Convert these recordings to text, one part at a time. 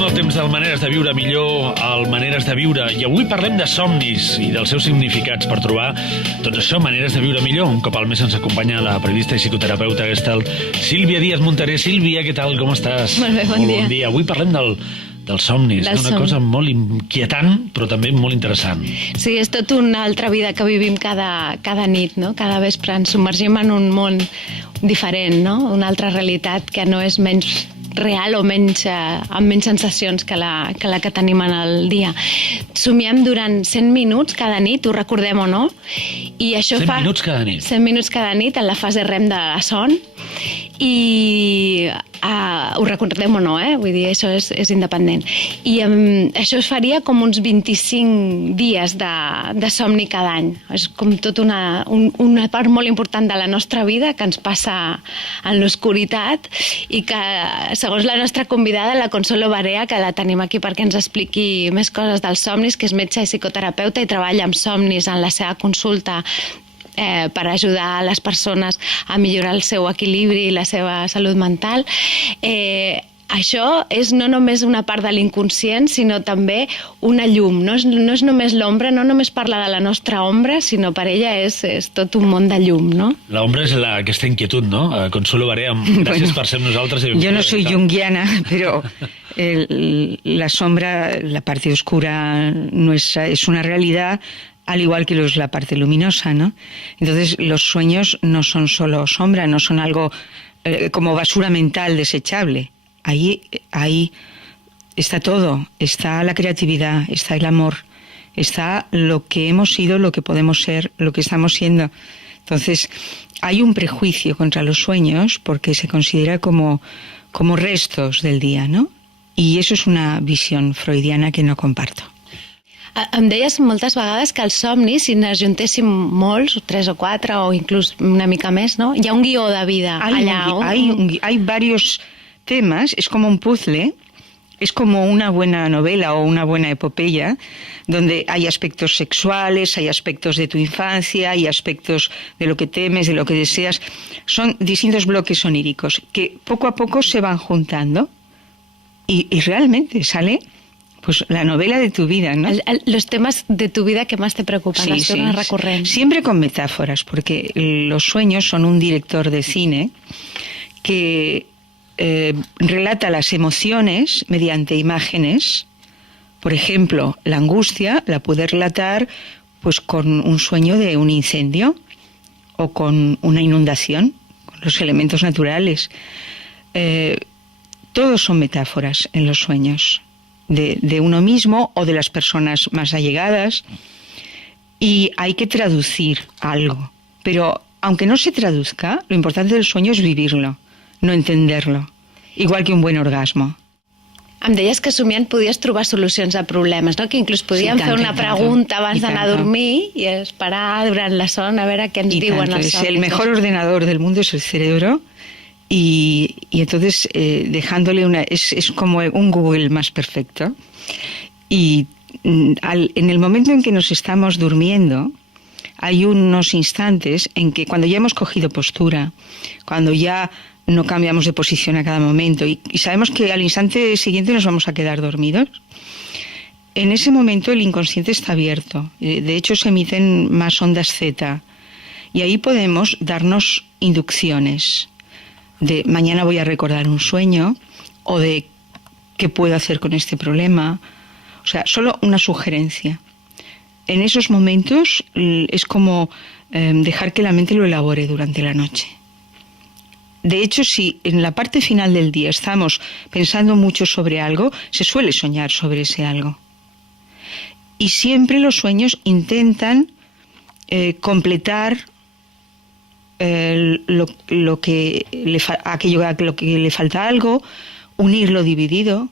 Seguim el temps del Maneres de Viure Millor, al Maneres de Viure, i avui parlem de somnis i dels seus significats per trobar tot això, Maneres de Viure Millor. Un cop al mes ens acompanya la periodista i psicoterapeuta gestal Sílvia Díaz Montaner. Sílvia, què tal, com estàs? Molt bé, bon dia. Bon dia. Avui parlem dels somnis, una cosa molt inquietant, però també molt interessant. Sí, és tot una altra vida que vivim cada nit, no? Cada vespre ens submergim en un món diferent, no? Una altra realitat que no és menys real o amb menys sensacions que la que tenim en el dia. Somiem durant 100 minuts cada nit, ho recordem o no? I això 100 minuts cada nit? 100 minuts cada nit en la fase REM de la son. I ho recordem o no, vull dir, això és independent. I això es faria com uns 25 dies de somni cada any. És com tot una part molt important de la nostra vida que ens passa en l'oscuritat i que, segons la nostra convidada, la Consuelo Barea, que la tenim aquí perquè ens expliqui més coses dels somnis, que és metge i psicoterapeuta i treballa amb somnis en la seva consulta per ajudar les persones a millorar el seu equilibri i la seva salut mental. Això és no només una part de l'inconscient, sinó també una llum. No és només l'ombra, no només parla de la nostra ombra, sinó per ella és tot un món de llum, ¿no? La ombra és aquesta inquietud, ¿no? Consuelo Barea, gràcies per ser amb nosaltres. Yo no soy junguiana, pero la sombra, la parte oscura nuestra, es una realidad, al igual que la parte luminosa, ¿no? Entonces, los sueños no son solo sombra, no son algo como basura mental desechable. Ahí está todo, está la creatividad, está el amor, está lo que hemos sido, lo que podemos ser, lo que estamos siendo. Entonces, hay un prejuicio contra los sueños porque se considera como restos del día, ¿no? Y eso es una visión freudiana que no comparto. Em deies moltes vegades que els somnis, si n'ajuntéssim molts, 3 o 4 o inclús una mica més, no? Hi ha un guió de vida allà. Hay varios temas, es como un puzzle, es como una buena novela o una buena epopeya, donde hay aspectos sexuales, hay aspectos de tu infancia, hay aspectos de lo que temes, de lo que deseas. Son distintos bloques oníricos que poco a poco se van juntando y realmente sale pues la novela de tu vida, ¿no? Los temas de tu vida que más te preocupan, las temas recurrentes. Siempre con metáforas, porque los sueños son un director de cine que relata las emociones mediante imágenes. Por ejemplo, la angustia la puede relatar pues con un sueño de un incendio o con una inundación, con los elementos naturales. Todos son metáforas en los sueños. De uno mismo o de las personas más allegadas, y hay que traducir algo. Pero aunque no se traduzca, lo importante del sueño es vivirlo, no entenderlo, igual que un buen orgasmo. Em deies que somiant podies trobar solucions a problemes, no? Que inclús podíem fer una pregunta abans d'anar a dormir i esperar durant la son a veure què ens diuen els somnis. El mejor ordenador del mundo es el cerebro. Y entonces dejándole es como un Google más perfecto. Y en el momento en que nos estamos durmiendo, hay unos instantes en que cuando ya hemos cogido postura, cuando ya no cambiamos de posición a cada momento y sabemos que al instante siguiente nos vamos a quedar dormidos, en ese momento el inconsciente está abierto. De hecho, se emiten más ondas Z. Y ahí podemos darnos inducciones de mañana voy a recordar un sueño o de qué puedo hacer con este problema. O sea, solo una sugerencia. En esos momentos es como dejar que la mente lo elabore durante la noche. De hecho, si en la parte final del día estamos pensando mucho sobre algo, se suele soñar sobre ese algo. Y siempre los sueños intentan completar lo que le falta algo, unirlo dividido.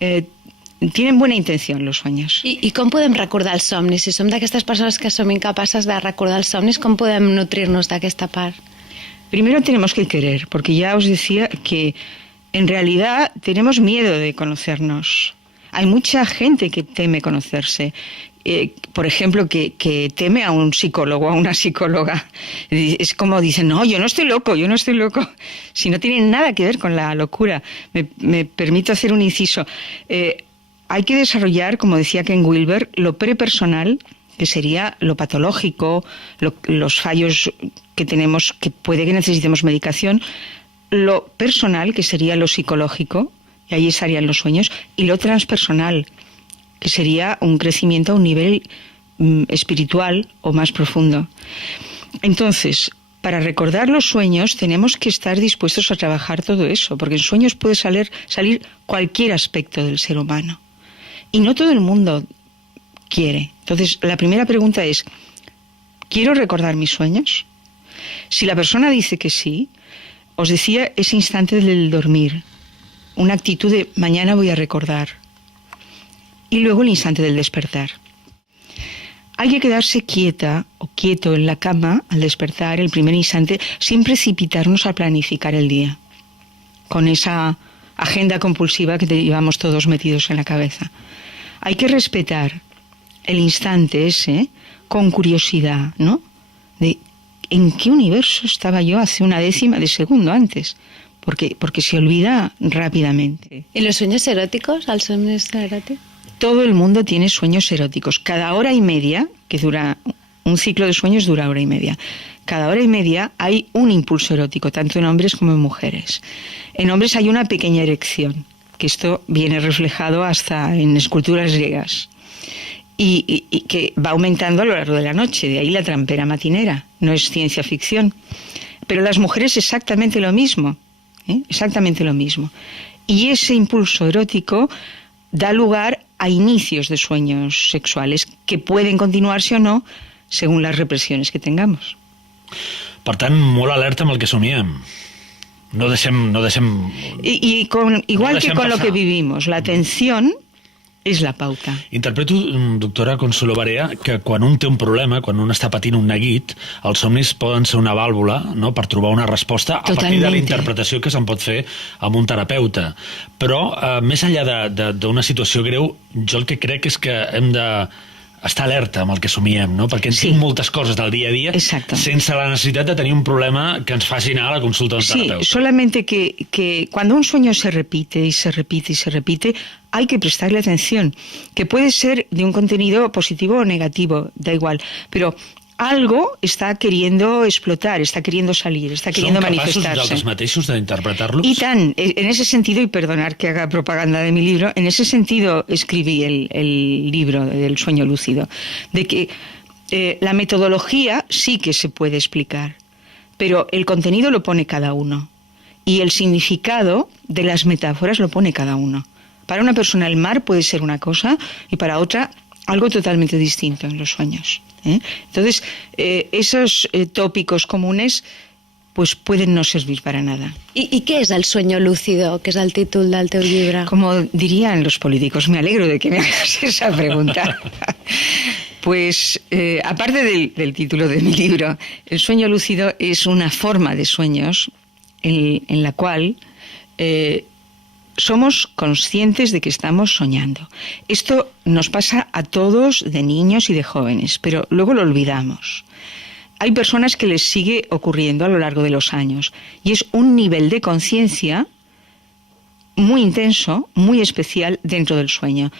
Tienen buena intención los sueños. I com podem recordar els somnis? Si som d'aquestes persones que som incapaces de recordar els somnis, com podem nutrir-nos d'aquesta part? Primero tenemos que querer, porque ya os decía que en realidad tenemos miedo de conocernos. Hay mucha gente que teme conocerse. Por ejemplo, que teme a un psicólogo, a una psicóloga. Es como dicen, no, yo no estoy loco. Si no tiene nada que ver con la locura. Me permito hacer un inciso. Hay que desarrollar, como decía Ken Wilber, lo prepersonal, que sería lo patológico, los fallos que tenemos, que puede que necesitemos medicación, lo personal, que sería lo psicológico, y ahí estarían los sueños, y lo transpersonal, que sería un crecimiento a un nivel espiritual o más profundo. Entonces, para recordar los sueños tenemos que estar dispuestos a trabajar todo eso, porque en sueños puede salir cualquier aspecto del ser humano. Y no todo el mundo quiere. Entonces, la primera pregunta es, ¿quiero recordar mis sueños? Si la persona dice que sí, os decía ese instante del dormir, una actitud de mañana voy a recordar, y luego el instante del despertar. Hay que quedarse quieta o quieto en la cama al despertar, el primer instante, sin precipitarnos a planificar el día, con esa agenda compulsiva que llevamos todos metidos en la cabeza. Hay que respetar el instante ese con curiosidad, ¿no? De ¿en qué universo estaba yo hace una décima de segundo antes? Porque se olvida rápidamente. ¿Y los sueños eróticos? ¿Al sueño erótico? Todo el mundo tiene sueños eróticos. Cada hora y media, que dura un ciclo de sueños, dura hora y media. Cada hora y media hay un impulso erótico, tanto en hombres como en mujeres. En hombres hay una pequeña erección, que esto viene reflejado hasta en esculturas griegas. Y que va aumentando a lo largo de la noche, de ahí la trampera matinera, no es ciencia ficción. Pero las mujeres exactamente lo mismo, exactamente lo mismo. Y ese impulso erótico da lugar a inicios de sueños sexuales que pueden continuarse o no según las represiones que tengamos. Per tant, molt alerta amb el que somiem. No deixem... Igual que con lo que vivimos, la atención és la pauta. Interpreto, doctora Consuelo Barea, que quan un té un problema, quan un està patint un neguit, els somnis poden ser una vàlvula, no?, per trobar una resposta a partir de la interpretació que se'n pot fer amb un terapeuta. Però, més enllà d'una situació greu, jo el que crec és que hem de estar alerta amb el que somiem, no? Perquè ens diuen moltes coses del dia a dia sense la necessitat de tenir un problema que ens faci anar a la consulta del terapeuta. Sí, solamente que cuando un sueño se repite y se repite y se repite, hay que prestarle atención, que puede ser de un contenido positivo o negativo, da igual, pero algo está queriendo explotar, está queriendo salir, está queriendo manifestarse. ¿Son capaços d'altres mateixos d'interpretar-los? Y tan, en ese sentido, y perdonar que haga propaganda de mi libro, en ese sentido escribí el libro del sueño lúcido, de que la metodología sí que se puede explicar, pero el contenido lo pone cada uno y el significado de las metáforas lo pone cada uno. Para una persona el mar puede ser una cosa y para otra algo totalmente distinto en los sueños. Entonces, esos tópicos comunes pues pueden no servir para nada. ¿Y qué es el sueño lúcido, que es el títol del teu llibre? Como dirían los políticos, me alegro de que me hagas esa pregunta. Pues, aparte del título de mi libro, el sueño lúcido es una forma de sueños en la cual somos conscientes de que estamos soñando. Esto nos pasa a todos de niños y de jóvenes, pero luego lo olvidamos. Hay personas que les sigue ocurriendo a lo largo de los años y es un nivel de conciencia muy intenso, muy especial dentro del sueño.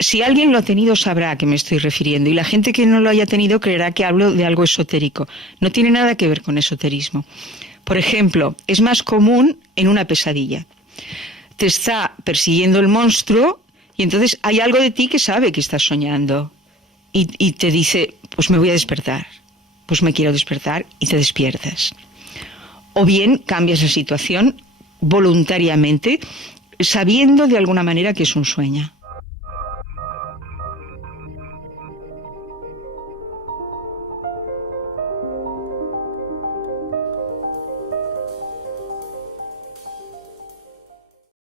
Si alguien lo ha tenido sabrá a qué me estoy refiriendo y la gente que no lo haya tenido creerá que hablo de algo esotérico. No tiene nada que ver con esoterismo. Por ejemplo, es más común en una pesadilla. Te está persiguiendo el monstruo y entonces hay algo de ti que sabe que estás soñando y te dice, pues me voy a despertar, pues me quiero despertar y te despiertas. O bien cambias la situación voluntariamente sabiendo de alguna manera que es un sueño.